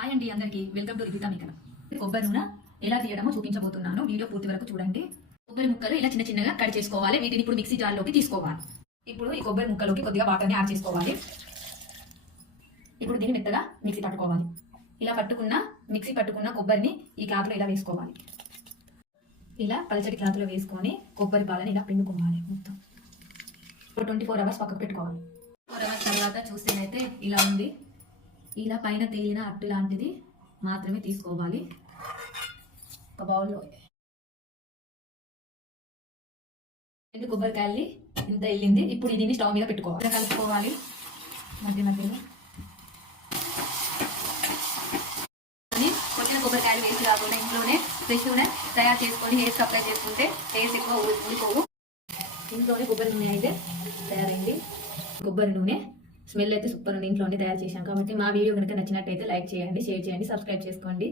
Hi అండి అందరికీ welcome to రిపితా మేకల. కొబ్బరి నూనె ఎలా తీయడమో చూపించబోతున్నాను. వీడియో పూర్తి వరకు చూడండి. కొబ్బరి ముక్కలు ఇలా చిన్న చిన్నగా కట్ చేసుకోవాలి. వీటిని ఇప్పుడు మిక్సీ జార్లోకి తీసుకోవాలి. ఇప్పుడు ఈ కొబ్బరి ముక్కలోకి కొద్దిగా వాటర్ని యాడ్ చేసుకోవాలి. ఇప్పుడు దీన్ని మెత్తగా మిక్సీ పట్టుకోవాలి. ఇలా మిక్సీ పట్టుకున్న కొబ్బరిని ఈ క్లాత్లో ఇలా వేసుకోవాలి. ఇలా పలచటి క్లాత్లో వేసుకొని కొబ్బరి పాలని ఇలా పిండుకోవాలి మొత్తం. ఇప్పుడు 24 hours పక్కకు పెట్టుకోవాలి. 4 hours తర్వాత చూస్తేనైతే ఇలా ఉంది. ఇలా పైన తేలిన అట్టు లాంటిది మాత్రమే తీసుకోవాలి. ఒక బౌల్లో 2 కొబ్బరికాయల్ని ఇంత వెళ్ళింది. ఇప్పుడు దీన్ని స్టవ్ మీద పెట్టుకోవాలి. కలుపుకోవాలి మధ్య మధ్యలో. కొట్టిన కొబ్బరికాయలు వేసి కాకుండా ఇంట్లోనే ఫ్రెష్ నూనె తయారు చేసుకొని హెయిర్కి అప్లై చేసుకుంటే హెయిర్స్ ఎక్కువ ఊడిపోవు. ఇంట్లోనే కొబ్బరి నూనె అయితే తయారైంది. కొబ్బరి నూనె స్మెల్ అయితే సూపర్ ఉంది. ఇంట్లోనే తయారు చేశాం కాబట్టి మా వీడియో కనుక నచ్చినట్టయితే లైక్ చేయండి, షేర్ చేయండి, సబ్స్క్రైబ్ చేసుకోండి.